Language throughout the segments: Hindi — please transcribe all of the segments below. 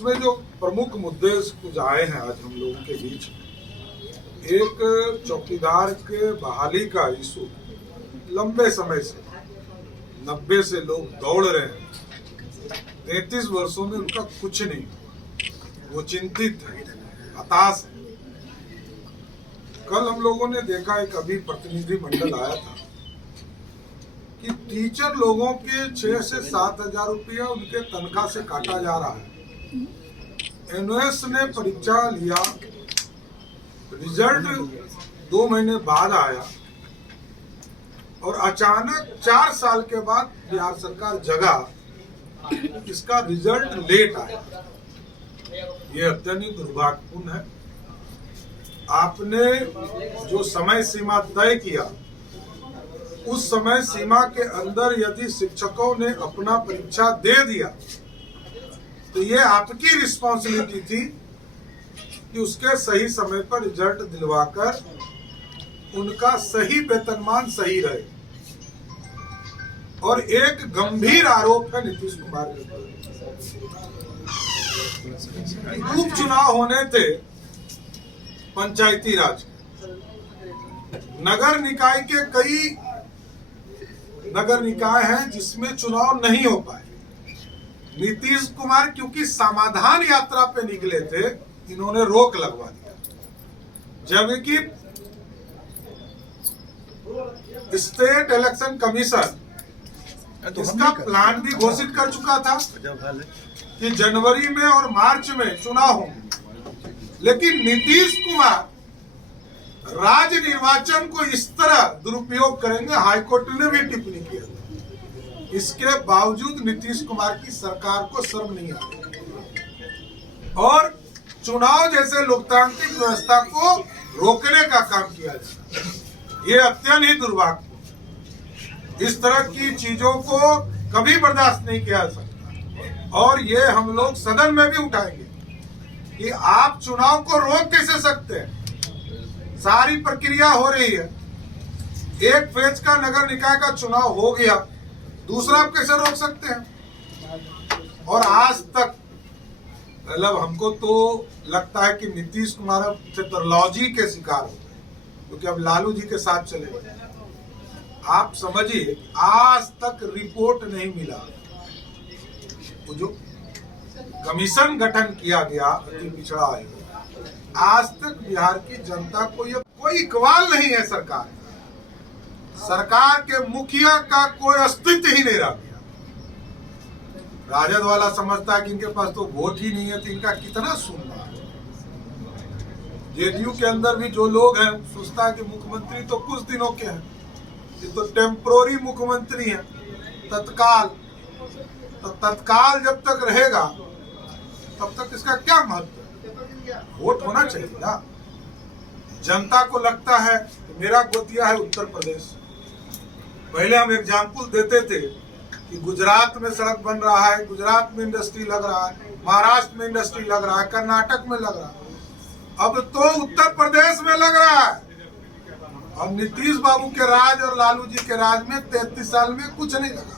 इसमें जो प्रमुख मुद्दे कुछ आए हैं आज हम लोगों के बीच, एक चौकीदार के बहाली का इशू लंबे समय से 90 से लोग दौड़ रहे हैं। 33 वर्षों में उनका कुछ नहीं, वो चिंतित है, हताश है। कल हम लोगों ने देखा, एक अभी प्रतिनिधि मंडल आया था कि टीचर लोगों के 6 से 7 हजार रुपया उनके तनख्वाह से काटा जा रहा है। एनओएस ने परीक्षा लिया, रिजल्ट 2 महीने बाद आया और अचानक 4 साल के बाद बिहार सरकार जगा, इसका रिजल्ट लेट आया। ये अत्यंत दुर्भाग्यपूर्ण है। आपने जो समय सीमा तय किया, उस समय सीमा के अंदर यदि शिक्षकों ने अपना परीक्षा दे दिया तो ये आपकी रिस्पॉन्सिबिलिटी थी कि उसके सही समय पर रिजल्ट दिलवाकर उनका सही वेतनमान सही रहे। और एक गंभीर आरोप है नीतीश कुमार के ऊपर। उपचुनाव होने थे पंचायती राज, नगर निकाय के कई नगर निकाय हैं जिसमें चुनाव नहीं हो पाए। नीतीश कुमार क्योंकि समाधान यात्रा पे निकले थे, इन्होंने रोक लगवा दिया, जबकि स्टेट इलेक्शन कमीशन इसका प्लान भी घोषित कर चुका था कि जनवरी में और मार्च में चुनाव होंगे। लेकिन नीतीश कुमार राज्य निर्वाचन को इस तरह दुरुपयोग करेंगे, हाईकोर्ट ने भी टिप्पणी किया। इसके बावजूद नीतीश कुमार की सरकार को शर्म नहीं आती और चुनाव जैसे लोकतांत्रिक व्यवस्था को रोकने का काम किया जाता है। ये अत्यंत ही दुर्भाग्य। इस तरह की चीजों को कभी बर्दाश्त नहीं किया जा सकता और ये हम लोग सदन में भी उठाएंगे कि आप चुनाव को रोक कैसे सकते हैं। सारी प्रक्रिया हो रही है, एक फेज का नगर निकाय का चुनाव हो गया, दूसरा आप कैसे रोक सकते हैं। और आज तक मतलब हमको तो लगता है कि नीतीश कुमार अब पैथोलॉजी के शिकार हो गए, क्योंकि अब लालू जी के साथ चले गए। आप समझिए, आज तक रिपोर्ट नहीं मिला। तो जो कमीशन गठन किया गया अति पिछड़ा आयोग, आज तक बिहार की जनता को ये कोई इकबाल नहीं है। सरकार के मुखिया का कोई अस्तित्व ही नहीं रह गया। राजद वाला समझता है कि इनके पास तो वोट ही नहीं है, तो इनका कितना सुनना है। जेडीयू के अंदर भी जो लोग हैं सोचता है कि मुख्यमंत्री तो कुछ दिनों के हैं, ये तो टेम्पोररी मुख्यमंत्री हैं, तत्काल जब तक रहेगा तब तक इसका क्या महत्व। वोट होना चाहिए ना। जनता को लगता है मेरा गोतिया है उत्तर प्रदेश। पहले हम एग्जाम्पल देते थे कि गुजरात में सड़क बन रहा है, गुजरात में इंडस्ट्री लग रहा है, महाराष्ट्र में इंडस्ट्री लग रहा है, कर्नाटक में लग रहा है, अब तो उत्तर प्रदेश में लग रहा है। अब नीतीश बाबू के राज और लालू जी के राज में 33 साल में कुछ नहीं लगा।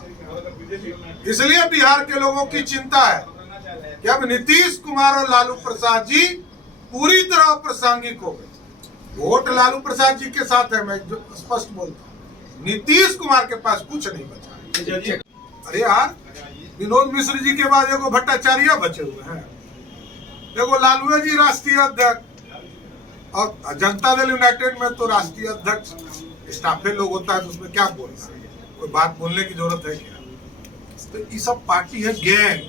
इसलिए बिहार के लोगों की चिंता है कि अब नीतीश कुमार और लालू प्रसाद जी पूरी तरह अप्रासंगिक हो गए। वोट लालू प्रसाद जी के साथ है, मैं स्पष्ट बोलता हूँ। नीतीश कुमार के पास कुछ नहीं बचा। अरे यार, विनोद मिश्र जी के बाद एगो भट्टाचार्य बचे हुए हैं, एगो लालू जी राष्ट्रीय अध्यक्ष, और जनता दल यूनाइटेड में तो राष्ट्रीय अध्यक्ष स्टाफे लोग होता है, तो उसमें क्या बोलना है, कोई बात बोलने की जरूरत है क्या। तो ये सब पार्टी है गैंग,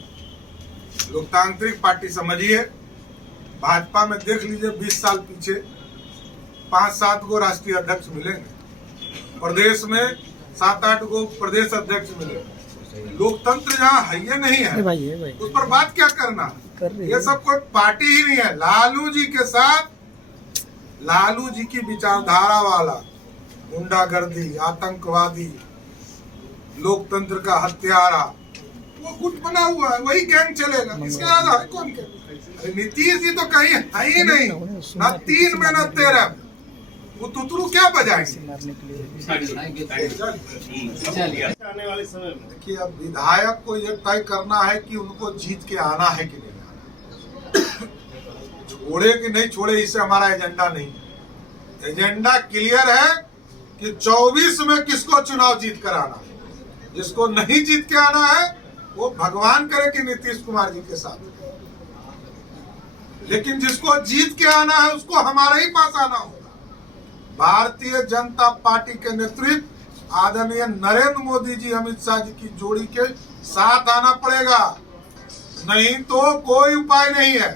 लोकतांत्रिक पार्टी समझिए। भाजपा में देख लीजिए 20 साल पीछे 5-7 गो राष्ट्रीय अध्यक्ष मिलेंगे, प्रदेश में 7-8 गो प्रदेश अध्यक्ष मिलेंगे। लोकतंत्र जहाँ है ये नहीं है, उस पर बात क्या करना। ये सब कोई पार्टी ही नहीं है। लालू जी के साथ लालू जी की विचारधारा वाला गुंडागर्दी, आतंकवादी, लोकतंत्र का हत्यारा, वो गुट बना हुआ है, वही गैंग चलेगा। इसके अलावा कौन क्या। नीतीश जी तो कहीं है ही नहीं, ना 3 में ना 13 में। वो तुतरू क्या बजाएंगे। देखिए, अब विधायक को ये तय करना है कि उनको जीत के आना है कि नहीं आना। छोड़े कि नहीं छोड़े इससे हमारा एजेंडा नहीं है। एजेंडा क्लियर है कि 24 में किसको चुनाव जीत कर आना है। जिसको नहीं जीत के आना है वो भगवान करे कि नीतीश कुमार जी के साथ, लेकिन जिसको जीत के आना है उसको हमारे ही पास आना होगा। भारतीय जनता पार्टी के नेतृत्व आदरणीय नरेंद्र मोदी जी, अमित शाह जी की जोड़ी के साथ आना पड़ेगा, नहीं तो कोई उपाय नहीं है।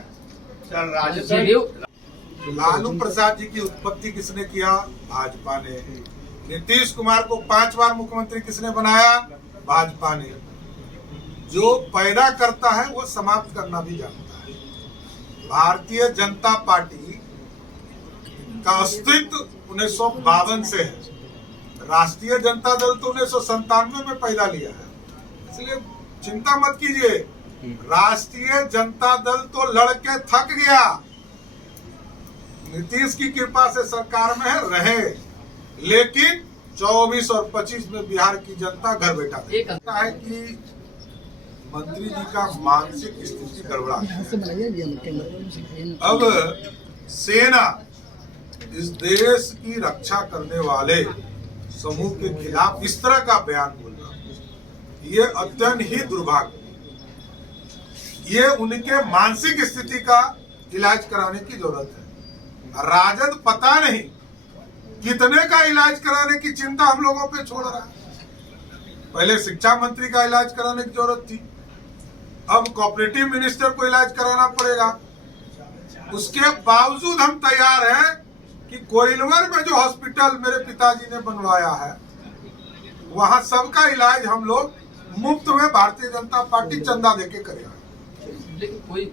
लालू प्रसाद जी की उत्पत्ति किसने किया? भाजपा ने। नीतीश कुमार को 5 बार मुख्यमंत्री किसने बनाया? भाजपा ने। जो पैदा करता है वो समाप्त करना भी जानता है। भारतीय जनता पार्टी का अस्तित्व 1952 से है। राष्ट्रीय जनता दल तो 1997 में पैदा लिया है, इसलिए चिंता मत कीजिए। राष्ट्रीय जनता दल तो लड़के थक गया। नीतीश की कृपा से सरकार में रहे, लेकिन 24 और 25 में बिहार की जनता घर बैठा कहता है कि मंत्री जी का मानसिक स्थिति गड़बड़ा है। अब सेना इस देश की रक्षा करने वाले समूह के खिलाफ इस तरह का बयान बोलना, ये अत्यंत ही दुर्भाग्य। ये उनके मानसिक स्थिति का इलाज कराने की जरूरत है। राजद पता नहीं कितने का इलाज कराने की चिंता हम लोगों पे छोड़ रहा है। पहले शिक्षा मंत्री का इलाज कराने की जरूरत थी, अब कोऑपरेटिव मिनिस्टर को इलाज कराना पड़ेगा। उसके बावजूद हम तैयार हैं कि कोइलवर में जो हॉस्पिटल मेरे पिताजी ने बनवाया है, वहां सबका इलाज हम लोग मुफ्त में भारतीय जनता पार्टी चंदा देके करेगा। लेकिन कोई